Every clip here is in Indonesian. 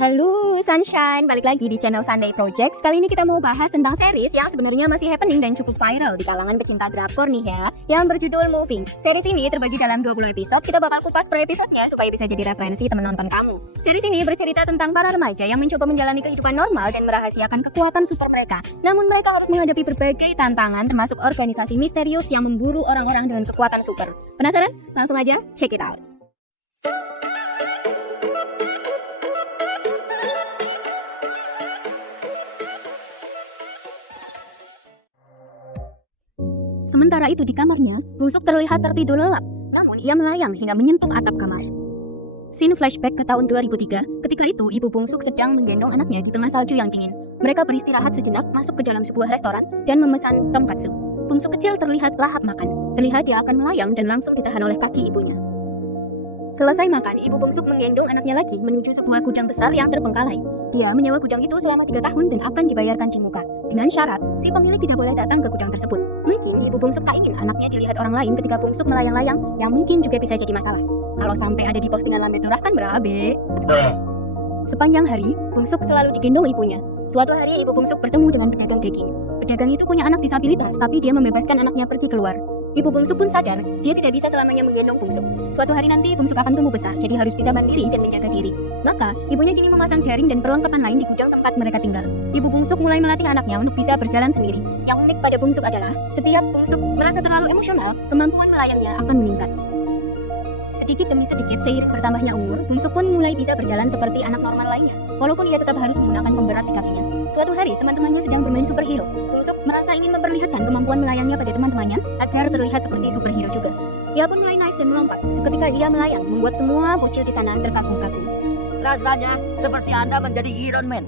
Halo Sunshine, balik lagi di channel Sunday Projects. Kali ini kita mau bahas tentang series yang sebenarnya masih happening dan cukup viral di kalangan pecinta drakor nih ya, yang berjudul Moving. Series ini terbagi dalam 20 episode, kita bakal kupas per episodenya supaya bisa jadi referensi teman nonton kamu. Series ini bercerita tentang para remaja yang mencoba menjalani kehidupan normal dan merahasiakan kekuatan super mereka. Namun mereka harus menghadapi berbagai tantangan termasuk organisasi misterius yang memburu orang-orang dengan kekuatan super. Penasaran? Langsung aja check it out. Sementara itu di kamarnya, Bungsuk terlihat tertidur lelap, namun ia melayang hingga menyentuh atap kamar. Scene flashback ke tahun 2003, ketika itu ibu Bungsuk sedang menggendong anaknya di tengah salju yang dingin. Mereka beristirahat sejenak masuk ke dalam sebuah restoran dan memesan tonkatsu. Bungsuk kecil terlihat lahap makan, terlihat dia akan melayang dan langsung ditahan oleh kaki ibunya. Selesai makan, ibu Bungsuk menggendong anaknya lagi menuju sebuah gudang besar yang terbengkalai. Dia menyewa gudang itu selama 3 tahun dan akan dibayarkan di muka, dengan syarat si pemilik tidak boleh datang ke gudang tersebut. Mungkin ibu Bungsuk tak ingin anaknya dilihat orang lain ketika Bungsuk melayang-layang, yang mungkin juga bisa jadi masalah. Kalau sampai ada di postingan lambe turah kan berabe. Sepanjang hari, Bungsuk selalu digendong ibunya. Suatu hari ibu Bungsuk bertemu dengan pedagang daging. Pedagang itu punya anak disabilitas, tapi dia membebaskan anaknya pergi keluar. Ibu Bungsuk pun sadar, dia tidak bisa selamanya menggendong Bungsuk. Suatu hari nanti Bungsuk akan tumbuh besar, jadi harus bisa mandiri dan menjaga diri. Maka, ibunya kini memasang jaring dan perlengkapan lain di gudang tempat mereka tinggal. Ibu Bungsuk mulai melatih anaknya untuk bisa berjalan sendiri. Yang unik pada Bungsuk adalah, setiap Bungsuk merasa terlalu emosional, kemampuan melayangnya akan meningkat. Sedikit demi sedikit seiring bertambahnya umur, Bungsuk pun mulai bisa berjalan seperti anak normal lainnya, walaupun ia tetap harus menggunakan pemberat di kakinya. Suatu hari, teman-temannya sedang bermain superhero. Bungsuk merasa ingin memperlihatkan kemampuan melayangnya pada teman-temannya agar terlihat seperti superhero juga. Ia pun mulai naik dan melompat. Seketika ia melayang, membuat semua bocil di sana terkagum-kagum. Rasanya seperti Anda menjadi Iron Man.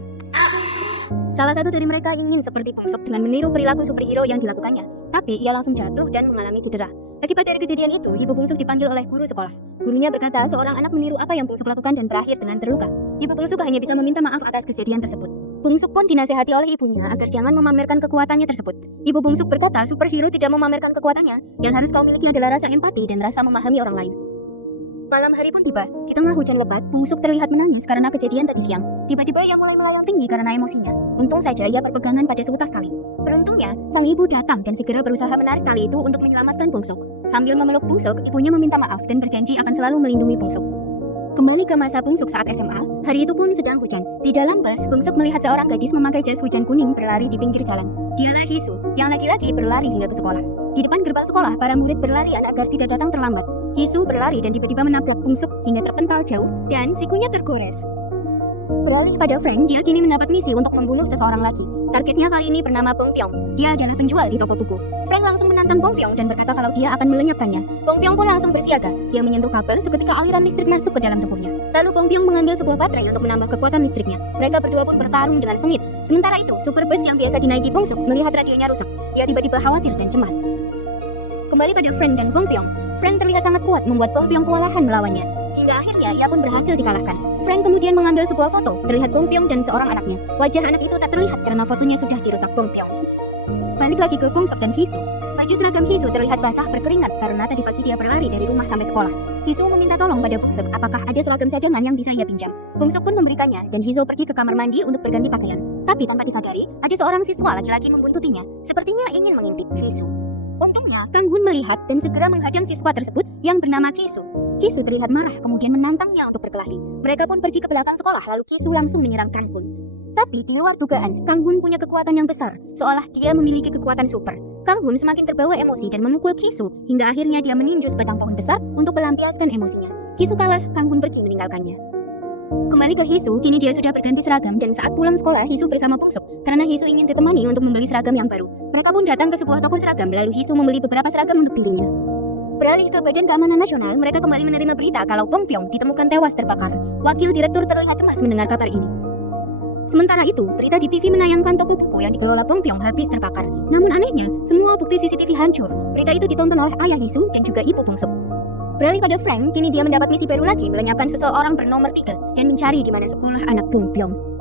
Salah satu dari mereka ingin seperti Bungsuk dengan meniru perilaku superhero yang dilakukannya. Tapi ia langsung jatuh dan mengalami cedera. Akibat dari kejadian itu, ibu Bungsuk dipanggil oleh guru sekolah. Gurunya berkata seorang anak meniru apa yang Bungsuk lakukan dan berakhir dengan terluka. Ibu Bungsuk hanya bisa meminta maaf atas kejadian tersebut. Bungsuk pun dinasihati oleh ibunya agar jangan memamerkan kekuatannya tersebut. Ibu Bungsuk berkata superhero tidak memamerkan kekuatannya. Yang harus kau miliki adalah rasa empati dan rasa memahami orang lain. Malam hari pun tiba. Di tengah hujan lebat, Bungsuk terlihat menangis karena kejadian tadi siang. Tiba-tiba ia mulai melayang tinggi karena emosinya. Untung saja ia berpegangan pada seutas tali. Beruntungnya, sang ibu datang dan segera berusaha menarik tali itu untuk menyelamatkan Bungsuk. Sambil memeluk Bungsuk, ibunya meminta maaf dan berjanji akan selalu melindungi Bungsuk. Kembali ke masa Bungsuk saat SMA, hari itu pun sedang hujan. Di dalam bus, Bungsuk melihat seorang gadis memakai jas hujan kuning berlari di pinggir jalan. Dialah Hisu, yang lagi-lagi berlari hingga ke sekolah. Di depan gerbang sekolah, para murid berlarian agar tidak datang terlambat. Hisu berlari dan tiba-tiba menabrak Bungsuk hingga terpental jauh dan sikunya tergores. Beralih pada Frank, dia kini mendapat misi untuk membunuh seseorang lagi. Targetnya kali ini bernama Bong Pyong. Dia adalah penjual di toko buku. Frank langsung menantang Bong Pyong dan berkata kalau dia akan melenyapkannya. Bong Pyong pun langsung bersiaga. Dia menyentuh kabel seketika aliran listrik masuk ke dalam tubuhnya. Lalu Bong Pyong mengambil sebuah baterai untuk menambah kekuatan listriknya. Mereka berdua pun bertarung dengan sengit. Sementara itu, super bus yang biasa dinaiki Bungsuk melihat radionya rusak. Dia tiba-tiba khawatir dan cemas. Kembali pada Frank dan Bong Pyong. Frank terlihat sangat kuat membuat Bong Pyong kewalahan melawannya. Hingga akhirnya ia pun berhasil dikalahkan. Frank kemudian mengambil sebuah foto, terlihat Bong Pyong dan seorang anaknya. Wajah anak itu tak terlihat karena fotonya sudah dirusak Bong Pyong. Balik lagi ke Bungsuk dan Hisu. Baju seragam Hisu terlihat basah berkeringat karena tadi pagi dia berlari dari rumah sampai sekolah. Hisu meminta tolong pada Bungsuk apakah ada seragam cadangan yang bisa ia pinjam. Bungsuk pun memberikannya dan Hisu pergi ke kamar mandi untuk berganti pakaian. Tapi tanpa disadari, ada seorang siswa laki-laki membuntutinya. Sepertinya ingin mengintip Hisu. Untungnya, Kang Gun melihat dan segera menghadang siswa tersebut yang bernama Kisu. Kisu terlihat marah kemudian menantangnya untuk berkelahi. Mereka pun pergi ke belakang sekolah lalu Kisu langsung menyerang Kang Gun. Tapi di luar dugaan, Kang Gun punya kekuatan yang besar, seolah dia memiliki kekuatan super. Kang Gun semakin terbawa emosi dan memukul Kisu hingga akhirnya dia meninju sebatang pohon besar untuk melampiaskan emosinya. Kisu kalah, Kang Gun pergi meninggalkannya. Kembali ke Hisu, kini dia sudah berganti seragam dan saat pulang sekolah Hisu bersama Bungsuk karena Hisu ingin ditemani untuk membeli seragam yang baru. Mereka pun datang ke sebuah toko seragam lalu Hisu membeli beberapa seragam untuk dirinya. Beralih ke Badan Keamanan Nasional, mereka kembali menerima berita kalau Bong Pyong ditemukan tewas terbakar. Wakil direktur terlihat cemas mendengar kabar ini. Sementara itu, berita di TV menayangkan toko buku yang dikelola Bong Pyong habis terbakar. Namun anehnya, semua bukti CCTV hancur. Berita itu ditonton oleh ayah Hisu dan juga ibu Bungsuk. Beralih pada Frank, kini dia mendapat misi baru lagi melenyapkan seseorang bernomor 3 dan mencari di mana sekolah anak Bong Pyong.